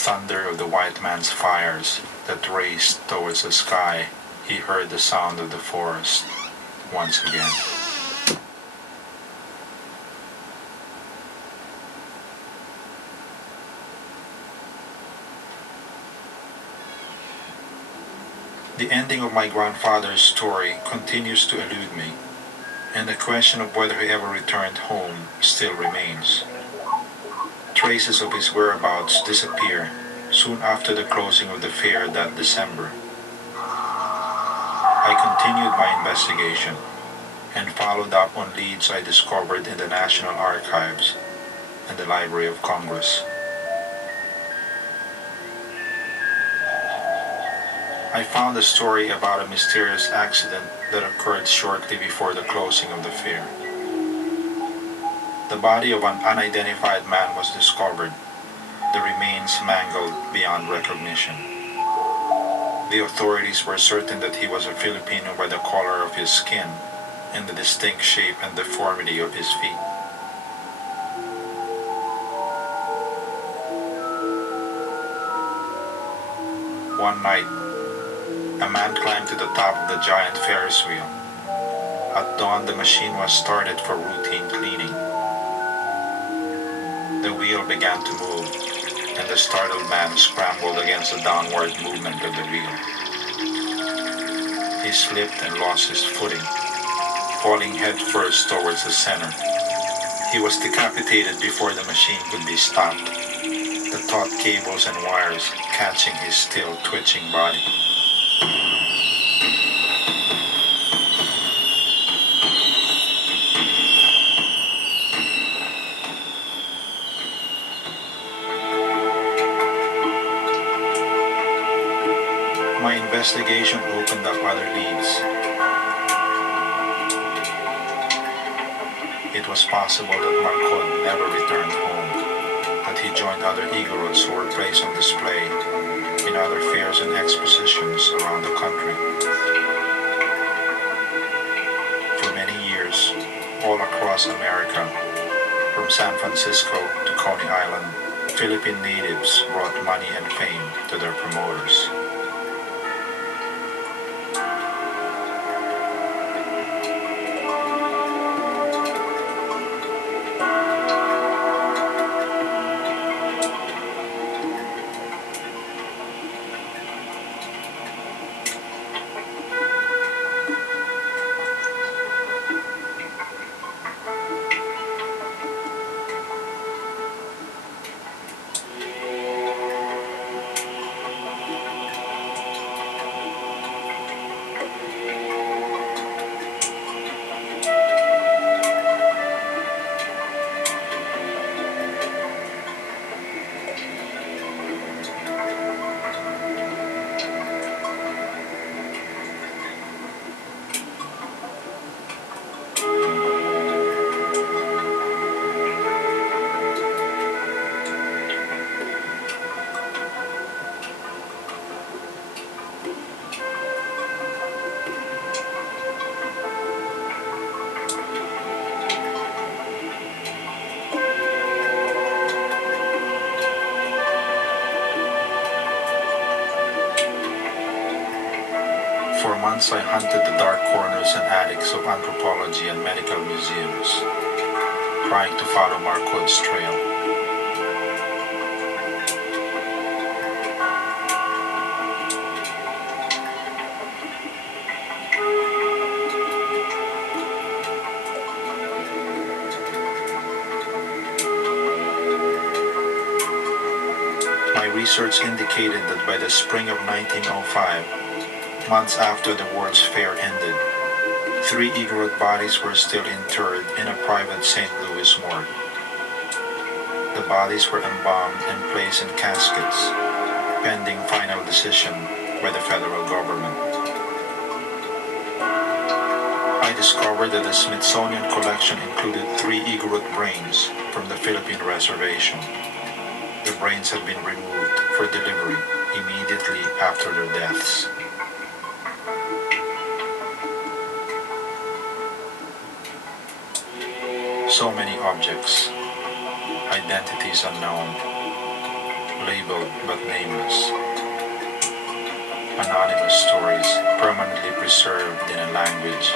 thunder of the white man's fires that raced towards the sky, he heard the sound of the forest once again. The ending of my grandfather's story continues to elude me, and the question of whether he ever returned home still remains. Traces of his whereabouts disappear soon after the closing of the fair that December. I continued my investigation and followed up on leads I discovered in the National Archives and the Library of Congress. I found a story about a mysterious accident that occurred shortly before the closing of the fair. The body of an unidentified man was discovered, the remains mangled beyond recognition. The authorities were certain that he was a Filipino by the color of his skin and the distinct shape and deformity of his feet. One night, a man climbed to the top of the giant Ferris wheel. At dawn, the machine was started for routine cleaning. The wheel began to move, and the startled man scrambled against the downward movement of the wheel. He slipped and lost his footing, falling headfirst towards the center. He was decapitated before the machine could be stopped, the taut cables and wires catching his still twitching body. My investigation opened up other leads. It was possible that Marcod never returned home, that he joined other Igorots who were placed on display in other fairs and expositions around the country. For many years, all across America, from San Francisco to Coney Island, Philippine natives brought money and fame to their promoters. For months I hunted the dark corners and attics of anthropology and medical museums, trying to follow Marcod's trail. My research indicated that by the spring of 1905, months after the World's Fair ended, 3 Igorot bodies were still interred in a private St. Louis morgue. The bodies were embalmed and placed in caskets, pending final decision by the federal government. I discovered that the Smithsonian collection included 3 Igorot brains from the Philippine reservation. The brains had been removed for delivery immediately after their deaths. So many objects, identities unknown, labeled but nameless, anonymous stories permanently preserved in a language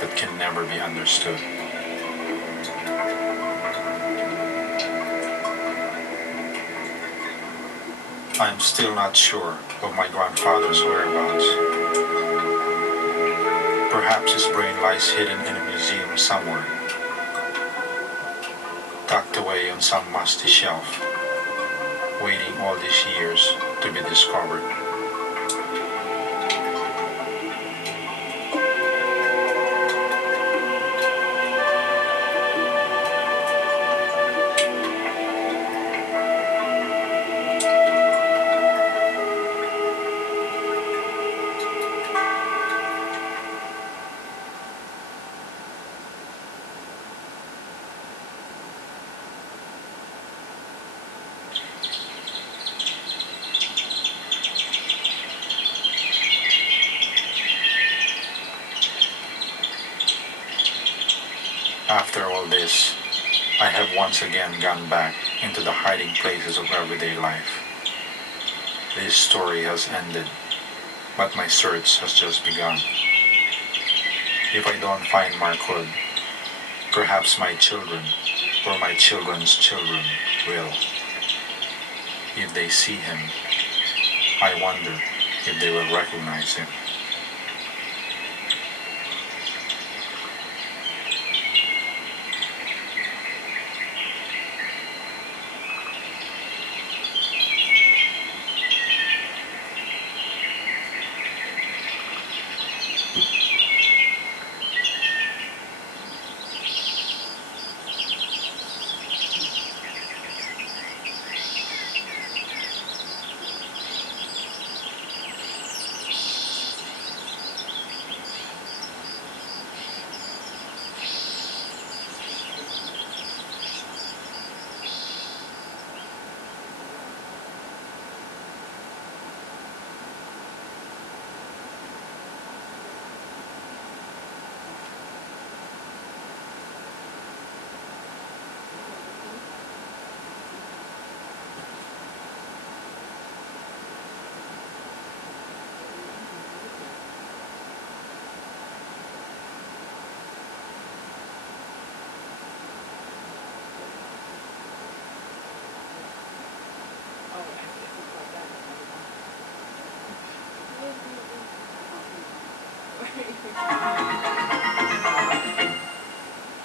that can never be understood. I am still not sure of my grandfather's whereabouts. Perhaps his brain lies hidden in a museum somewhere, tucked away on some musty shelf, waiting all these years to be discovered. After all this, I have once again gone back into the hiding places of everyday life. This story has ended, but my search has just begun. If I don't find Mark Hood, perhaps my children or my children's children will. If they see him, I wonder if they will recognize him.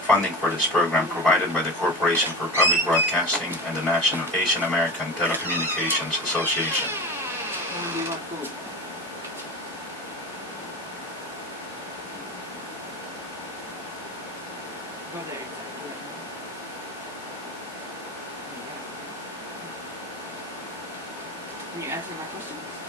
Funding for this program provided by the Corporation for Public Broadcasting and the National Asian American Telecommunications Association. Can you answer my questions?